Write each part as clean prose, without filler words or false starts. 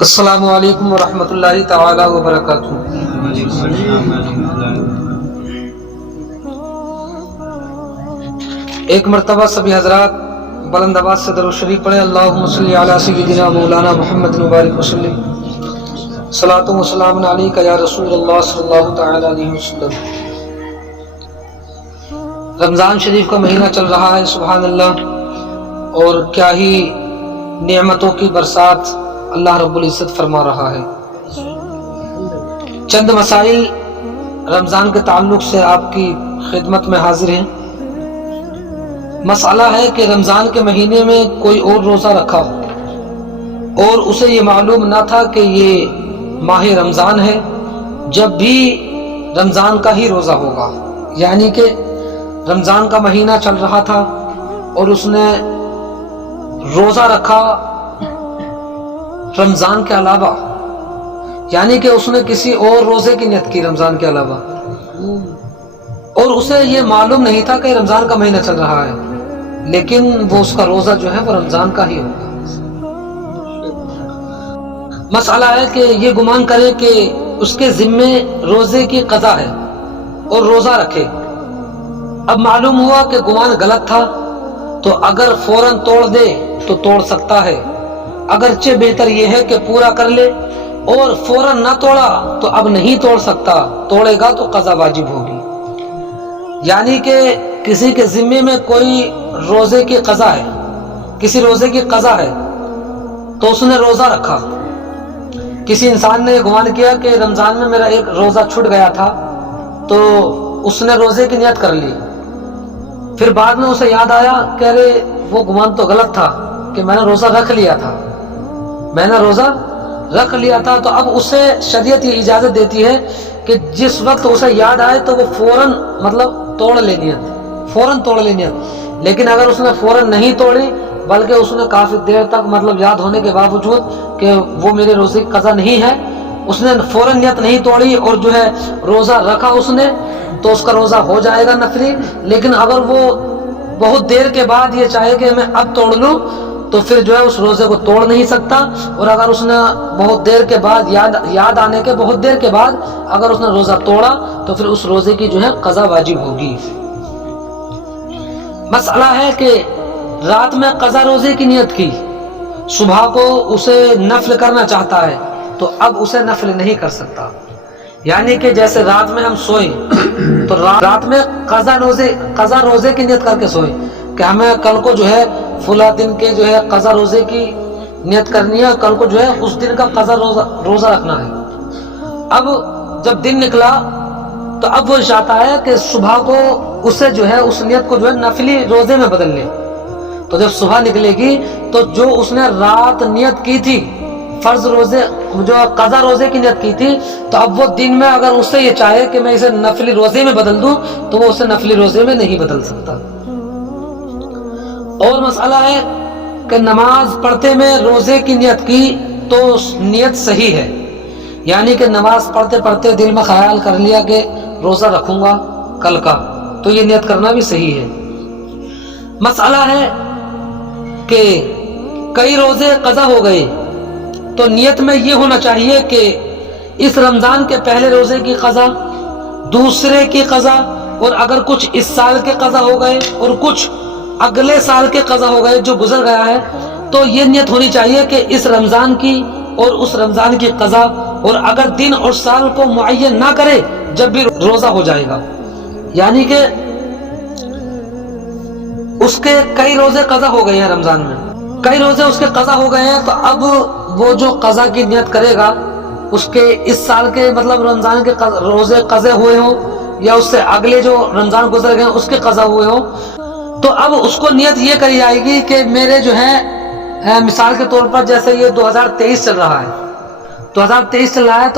السلام علیکم ورحمۃ اللہ تعالی وبرکاتہ۔ ایک مرتبہ سبھی حضرات بلند آواز سے درود شریف پڑھیں۔ اللہم صلی علی سیدنا مولانا محمد مبارک وسلم، صلاۃ و سلام علیک یا رسول اللہ صلی اللہ تعالی علیہ وسلم۔ رمضان شریف کا مہینہ چل رہا ہے، سبحان اللہ، اور کیا ہی نعمتوں کی برسات اللہ رب العزت فرما رہا ہے۔ چند مسائل رمضان کے تعلق سے آپ کی خدمت میں حاضر ہیں۔ مسئلہ ہے کہ رمضان کے مہینے میں کوئی اور روزہ رکھا اور اسے یہ معلوم نہ تھا کہ یہ ماہ رمضان ہے، جب بھی رمضان کا ہی روزہ ہوگا، یعنی کہ رمضان کا مہینہ چل رہا تھا اور اس نے روزہ رکھا رمضان کے علاوہ، یعنی کہ اس نے کسی اور روزے کی نیت کی رمضان کے علاوہ، اور اسے یہ معلوم نہیں تھا کہ رمضان کا مہینہ چل رہا ہے، لیکن وہ اس کا روزہ جو ہے وہ رمضان کا ہی ہوگا۔ مسئلہ ہے کہ یہ گمان کرے کہ اس کے ذمے روزے کی قضا ہے اور روزہ رکھے۔ اب معلوم ہوا کہ گمان غلط تھا، تو اگر فوراً توڑ دے تو توڑ سکتا ہے، اگرچہ بہتر یہ ہے کہ پورا کر لے، اور فوراً نہ توڑا تو اب نہیں توڑ سکتا، توڑے گا تو قضا واجب ہوگی۔ یعنی کہ کسی کے ذمے میں کوئی روزے کی قضا ہے، کسی روزے کی قضا ہے، تو اس نے روزہ رکھا۔ کسی انسان نے گمان کیا کہ رمضان میں میرا ایک روزہ چھوٹ گیا تھا، تو اس نے روزے کی نیت کر لی، پھر بعد میں اسے یاد آیا کہ ارے وہ گمان تو غلط تھا کہ میں نے روزہ رکھ لیا تھا، تو اب اسے شریعت یہ اجازت دیتی ہے کہ جس وقت اسے یاد آئے تو وہ فوراً توڑ لے نیت۔ لیکن اگر اس نے فوراً نہیں توڑی بلکہ اس نے کافی دیر تک یاد ہونے کے باوجود کہ وہ میرے روزے کی قضا نہیں ہے، اس نے فوراً نیت نہیں توڑی اور جو ہے روزہ رکھا اس نے، تو اس کا روزہ ہو جائے گا نفلی۔ لیکن اگر وہ بہت دیر کے بعد یہ چاہے کہ میں اب توڑ لوں تو پھر جو ہے اس روزے کو توڑ نہیں سکتا، اور اگر اس نے بہت دیر کے بعد یاد آنے کے بہت دیر کے بعد اگر اس نے روزہ توڑا تو پھر اس روزے کی جو ہے قضا واجب ہوگی۔ مسئلہ ہے کہ رات میں قضا روزے کی نیت کی، صبح کو اسے نفل کرنا چاہتا ہے تو اب اسے نفل نہیں کر سکتا۔ یعنی کہ جیسے رات میں ہم سوئیں تو رات میں قضا روزے کی نیت کر کے سوئیں کہ ہمیں کل کو جو ہے فلاں دن کے جو ہے قضا روزے کی نیت کرنی ہے، کل کو جو ہے اس دن کا قضا روزہ رکھنا ہے۔ اب جب دن نکلا تو اب وہ چاہتا ہے کہ صبح کو اسے جو ہے اس نیت کو جو ہے نفلی روزے میں بدل لے۔ تو جب صبح نکلے گی تو جو اس نے رات نیت کی تھی فرض روزے جو قضا روزے کی نیت کی تھی، تو اب وہ دن میں اگر اس سے یہ چاہے کہ میں اسے نفلی روزے میں بدل دوں تو وہ اسے نفلی روزے میں نہیں بدل سکتا۔ اور مسئلہ ہے کہ نماز پڑھتے میں روزے کی نیت کی تو نیت صحیح ہے، یعنی کہ نماز پڑھتے پڑھتے دل میں خیال کر لیا کہ روزہ رکھوں گا کل کا، تو یہ نیت کرنا بھی صحیح ہے۔ مسئلہ ہے کہ کئی روزے قضا ہو گئے تو نیت میں یہ ہونا چاہیے کہ اس رمضان کے پہلے روزے کی قضا، دوسرے کی قضا، اور اگر کچھ اس سال کے قضا ہو گئے اور کچھ اگلے سال کے قضا ہو گئے جو گزر گیا ہے، تو یہ نیت ہونی چاہیے کہ اس رمضان کی اور اس رمضان کی قضا، اور اگر دن اور سال کو معین نہ کرے جب بھی روزہ ہو جائے گا، یعنی کہ اس کے کئی روزے قضا ہو گئے ہیں رمضان میں، کئی روزے اس کے قضا ہو گئے ہیں، تو اب وہ جو قضا کی نیت کرے گا اس کے اس سال کے رمضان کے روزے قضا ہوئے ہوں یا اس سے اگلے جو رمضان گزر گئے اس کے قضا ہوئے ہوں، تو اب اس کو نیت یہ کری جائے گی کہ میرے جو ہے مثال کے طور پر جیسے یہ 2023 چل رہا ہے تو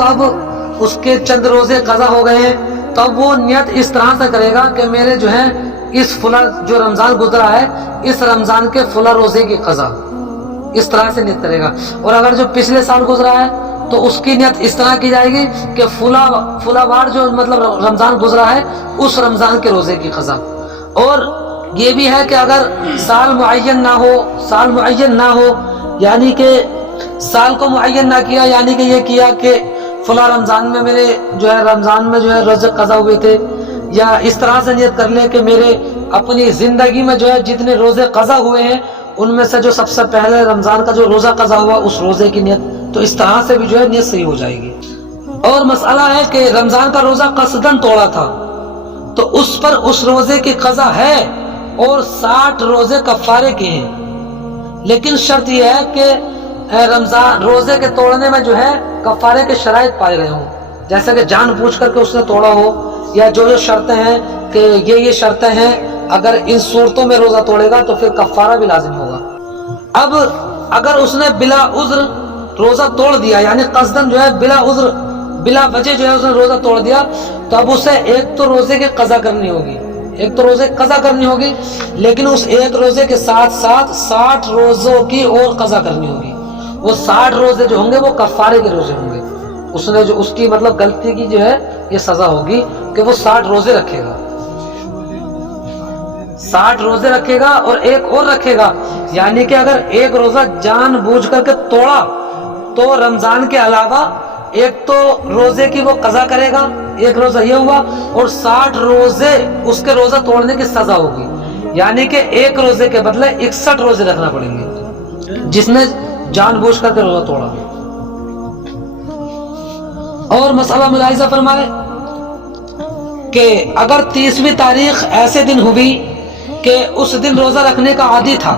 اب اس کے چند روزے قضا ہو گئے ہیں، تو اب وہ نیت اس طرح سے کرے گا کہ میرے جو ہے اس فلاں جو رمضان گزرا ہے اس رمضان کے فلاں روزے کی قضا، اس طرح سے نیت کرے گا۔ اور اگر جو پچھلے سال گزرا ہے تو اس کی نیت اس طرح کی جائے گی کہ فلاں بار جو رمضان گزرا ہے اس رمضان کے روزے کی قضا۔ اور یہ بھی ہے کہ اگر سال معین نہ ہو یعنی کہ سال کو معین نہ کیا، یعنی کہ یہ کیا کہ فلاں رمضان میں میرے رمضان میں روزے قضا ہوئے تھے، یا اس طرح سے نیت کر لیں کہ میرے اپنی زندگی میں جتنے روزے قضا ہوئے ہیں ان میں سے جو سب سے پہلے رمضان کا جو روزہ قضا ہوا اس روزے کی نیت، تو اس طرح سے بھی نیت صحیح ہو جائے گی۔ اور مسئلہ ہے کہ رمضان کا روزہ قصدن توڑا تھا تو اس پر اس روزے کی قضا ہے اور 60 روزے کفارے کے ہیں، لیکن شرط یہ ہے کہ رمضان روزے کے توڑنے میں کفارے کے شرائط پائے گئے ہوں، جیسے کہ جان بوجھ کر کے اس نے توڑا ہو، یا جو شرطیں ہیں کہ یہ شرطیں ہیں اگر ان صورتوں میں روزہ توڑے گا تو پھر کفارہ بھی لازم ہوگا۔ اب اگر اس نے بلا عذر روزہ توڑ دیا، یعنی قصدن بلا عذر بلا وجہ اس نے روزہ توڑ دیا، تو اب اسے ایک تو روزے کی قضا کرنی ہوگی، لیکن اس ایک روزے کے ساتھ ساتھ 60 روزوں کی اور قضا کرنی ہوگی۔ وہ 60 روزے جو ہوں گے وہ کفارے کے روزے ہوں گے، اس نے اس کی مطلب غلطی کی یہ سزا ہوگی کہ وہ 60 روزے رکھے گا، 60 روزے رکھے گا اور ایک اور رکھے گا، یعنی کہ اگر ایک روزہ جان بوجھ کر کے توڑا تو رمضان کے علاوہ ایک تو روزے کی وہ قضا کرے گا، ایک روزہ یہ ہوا، اور 60 روزے اس کے روزہ توڑنے کی سزا ہوگی، یعنی کہ ایک روزے کے بدلے 61 روزے رکھنا پڑیں گے جس نے جان بوجھ کر کے روزہ توڑا۔ اور مسئلہ ملاحظہ فرمائے کہ اگر 30ویں تاریخ ایسے دن ہوئی کہ اس دن روزہ رکھنے کا عادی تھا،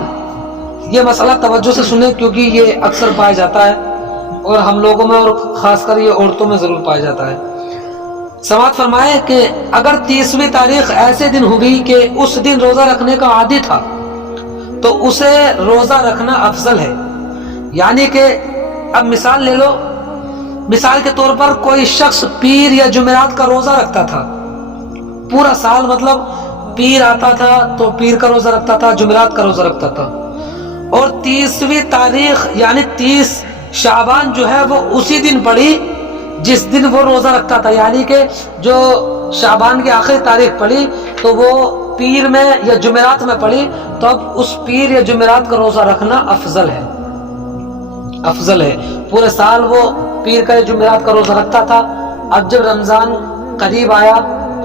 یہ مسئلہ توجہ سے سنیں کیونکہ یہ اکثر پایا جاتا ہے اور ہم لوگوں میں اور خاص کر یہ عورتوں میں ضرور پایا جاتا ہے۔ سماعت فرمائے کہ اگر 30ویں تاریخ ایسے دن ہوئی کہ اس دن روزہ رکھنے کا عادی تھا تو اسے روزہ رکھنا افضل ہے، یعنی کہ اب مثال لے لو، مثال کے طور پر کوئی شخص پیر یا جمعرات کا روزہ رکھتا تھا پورا سال، مطلب پیر آتا تھا تو پیر کا روزہ رکھتا تھا، جمعرات کا روزہ رکھتا تھا، اور 30ویں تاریخ یعنی 30 شعبان وہ اسی دن پڑی جس دن وہ روزہ رکھتا تھا، یعنی کہ جو شعبان کی آخری تاریخ پڑی تو وہ پیر میں یا جمعرات میں پڑی، تو اب اس پیر یا جمعرات کا روزہ رکھنا افضل ہے۔ پورے سال وہ پیر کا یا جمعرات کا روزہ رکھتا تھا، اب جب رمضان قریب آیا،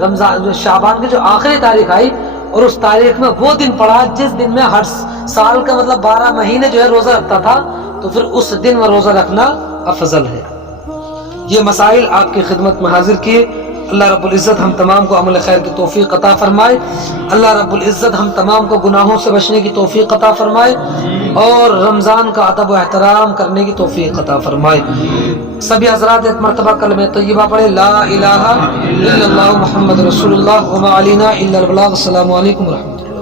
رمضان شعبان کی جو آخری تاریخ آئی اور اس تاریخ میں وہ دن پڑا جس دن میں ہر سال کا مطلب 12 مہینے روزہ رکھتا تھا، تو پھر اس دن وہ روزہ رکھنا افضل ہے۔ یہ مسائل آپ کی خدمت میں حاضر کیے۔ اللہ رب العزت ہم تمام کو عمل خیر کی توفیق عطا فرمائے، اللہ رب العزت ہم تمام کو گناہوں سے بچنے کی توفیق عطا فرمائے اور رمضان کا ادب و احترام کرنے کی توفیق عطا فرمائے۔ سبھی حضرات ایک مرتبہ کلمہ طیبہ پڑھے، لا الہ الا اللہ محمد رسول اللہ وما علینا الا البلاغ۔ السلام علیکم ورحمۃ اللہ۔